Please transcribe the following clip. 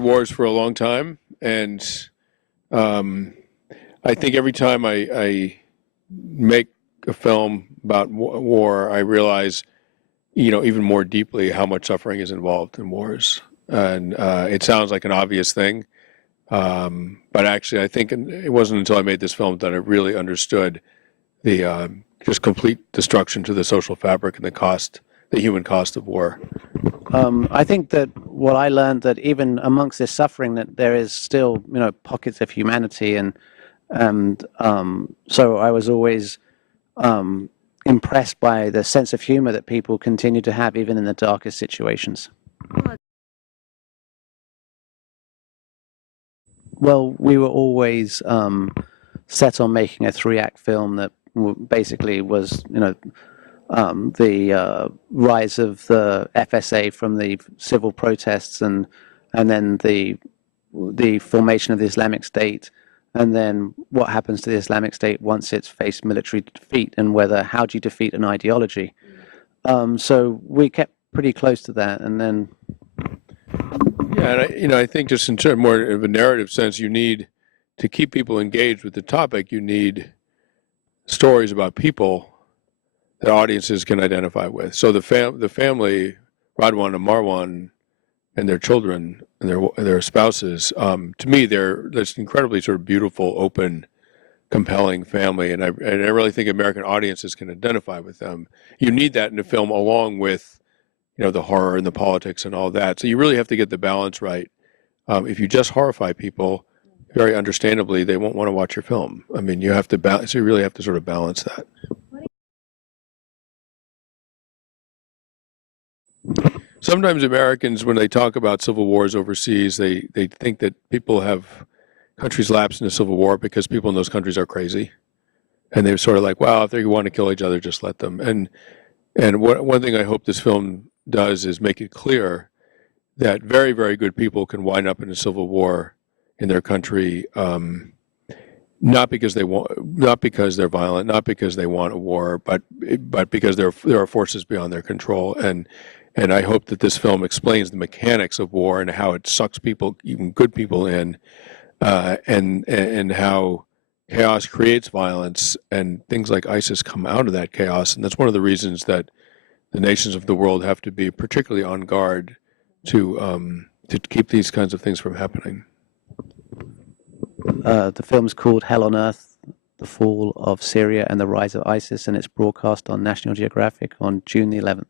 covered wars for a long time, and I think every time I make a film about war, I realize, even more deeply how much suffering is involved in wars. And it sounds like an obvious thing, but actually, I think it wasn't until I made this film that I really understood the just complete destruction to the social fabric and the human cost of war. I think that what I learned, that even amongst this suffering, that there is still, pockets of humanity, and so I was always impressed by the sense of humor that people continue to have even in the darkest situations. Well, we were always set on making a 3-act film that basically was, the rise of the FSA from the civil protests, and then the formation of the Islamic State, and then what happens to the Islamic State once it's faced military defeat, and how do you defeat an ideology. So we kept pretty close to that, and then. Yeah, and I think just in more of a narrative sense, you need to keep people engaged with the topic. You need stories about people that audiences can identify with. So the family, Radwan and Marwan, and their children and their spouses, to me, they're this incredibly sort of beautiful, open, compelling family, and I really think American audiences can identify with them. You need that in a film, along with the horror and the politics and all that. So you really have to get the balance right. If you just horrify people, very understandably, they won't want to watch your film. I mean, you have to balance. So you really have to sort of balance that. Sometimes Americans, when they talk about civil wars overseas, they think that countries lapse into civil war because people in those countries are crazy, and they're sort of like, well, if they want to kill each other, just let them. And one thing I hope this film does is make it clear that very, very good people can wind up in a civil war in their country, not because they're violent, not because they want a war, but because there are forces beyond their control. And I hope that this film explains the mechanics of war and how it sucks people, even good people, in, and how chaos creates violence, and things like ISIS come out of that chaos. And that's one of the reasons that the nations of the world have to be particularly on guard to keep these kinds of things from happening. The film's called Hell on Earth: The Fall of Syria and the Rise of ISIS, and it's broadcast on National Geographic on June the 11th.